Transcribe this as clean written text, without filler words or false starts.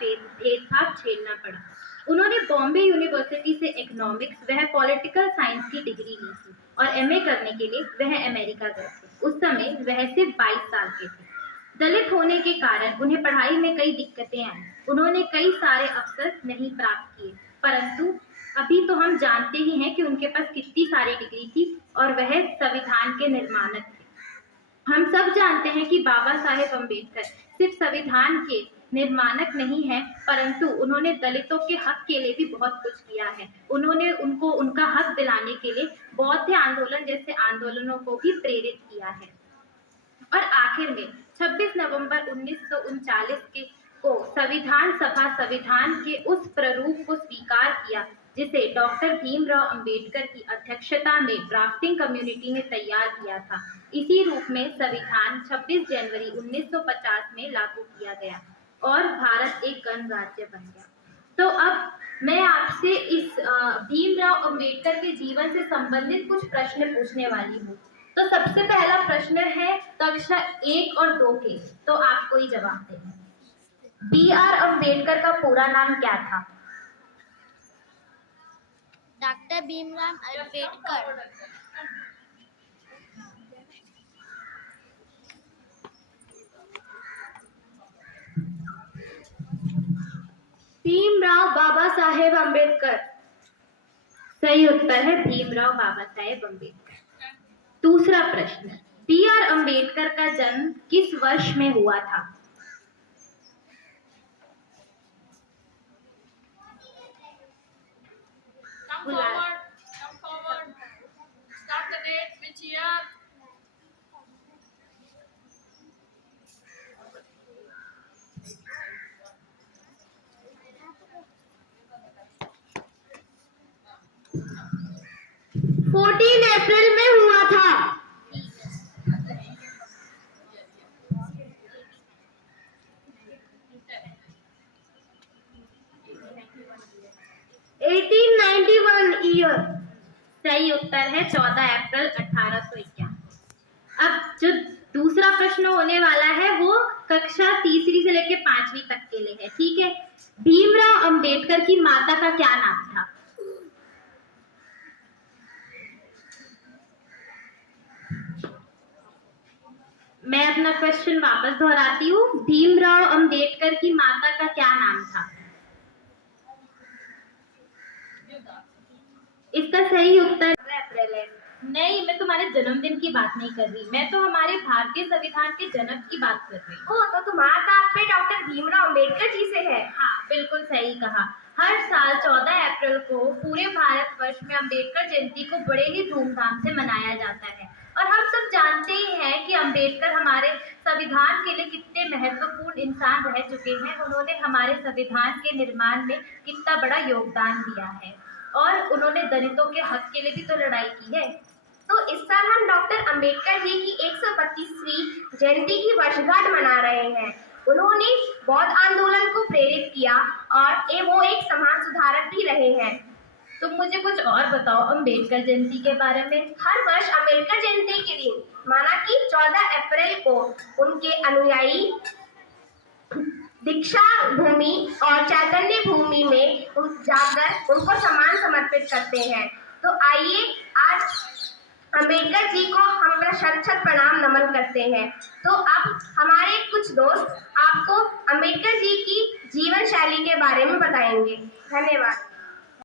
भेदभाव झेलना पड़ा। उन्होंने बॉम्बे यूनिवर्सिटी से इकोनॉमिक्स वह पॉलिटिकल साइंस की डिग्री ली थी और एमए करने के लिए वह अमेरिका गए थे। उस समय वह सिर्फ 22 साल के थे। दलित होने के कारण उन्हें पढ़ाई में कई दिक्कतें आई। उन्होंने कई सारे अवसर नहीं प्राप्त किए, परंतु अभी तो हम जानते ही हैं कि उनके पास कितनी सारी डिग्री थी और वह संविधान के निर्माणक थे। हम सब जानते हैं कि बाबा साहेब अम्बेडकर सिर्फ संविधान के निर्माणक नहीं है, परंतु उन्होंने दलितों के हक के लिए भी बहुत कुछ किया है। उन्होंने उनको उनका हक दिलाने के लिए बौद्ध आंदोलन जैसे आंदोलनों को भी प्रेरित किया है। और आखिर में 26 नवंबर 1939 को संविधान सभा संविधान के उस प्रारूप को स्वीकार किया जिसे डॉक्टर भीमराव अंबेडकर की अध्यक्षता में ड्राफ्टिंग कम्युनिटी ने तैयार किया था। इसी रूप में संविधान 26 जनवरी 1950 में लागू किया गया और भारत एक गणराज्य बन गया। तो अब मैं आपसे इस भीमराव अंबेडकर के जीवन से संबंधित कुछ प्रश्न पूछने वाली हूँ। तो सबसे पहला प्रश्न है कक्षा 1 और 2 के, तो आपको ही जवाब देना। बी.आर. अंबेडकर का पूरा नाम क्या था? डॉक्टर भीमराव अंबेडकर। भीमराव बाबा साहेब अंबेडकर। सही उत्तर है भीमराव बाबा साहेब अंबेडकर। दूसरा प्रश्न, बी.आर. अंबेडकर का जन्म किस वर्ष में हुआ था? Come forward. Start the date, which year? अप्रैल में हुआ था। 1891 ईयर। सही उत्तर है 14 अप्रैल 1851। अब जो दूसरा प्रश्न होने वाला है वो कक्षा 3री से लेकर 5वीं तक के लिए है, ठीक है। भीमराव अंबेडकर की माता का क्या नाम था? मैं अपना क्वेश्चन वापस दोहराती हूँ। भीमराव अंबेडकर की माता का क्या नाम था? इसका सही उत्तर अप्रैल है। नहीं, मैं तुम्हारे जन्मदिन की बात नहीं कर रही, मैं तो हमारे भारतीय संविधान के जनक की बात कर रही हूँ। तो तुम्हारा तात्पर्य डॉक्टर भीमराव अंबेडकर जी से है। हाँ, बिल्कुल सही कहा। हर साल 14 अप्रैल को पूरे भारतवर्ष में अंबेडकर जयंती को बड़े ही धूमधाम से मनाया जाता है और हम सब जानते ही हैं कि अंबेडकर हमारे संविधान के लिए कितने महत्वपूर्ण इंसान रह चुके हैं। उन्होंने हमारे संविधान के निर्माण में कितना बड़ा योगदान दिया है और उन्होंने दलितों के हक के लिए भी तो लड़ाई की है। तो इस साल हम डॉक्टर अंबेडकर जी की 132वीं जयंती की वर्षगांठ मना रहे हैं। उन्होंने बौद्ध आंदोलन को प्रेरित किया और वो एक समाज सुधारक भी रहे हैं। तुम मुझे कुछ और बताओ अंबेडकर जयंती के बारे में। हर वर्ष अंबेडकर जयंती के दिन माना कि 14 अप्रैल को उनके अनुयायी दीक्षा भूमि और चैतन्य भूमि में जाकर उनको सम्मान समर्पित करते हैं। तो आइए आज अंबेडकर जी को हम शत प्रणाम नमन करते हैं। तो अब हमारे कुछ दोस्त आपको अंबेडकर जी की जीवन शैली के बारे में बताएंगे। धन्यवाद।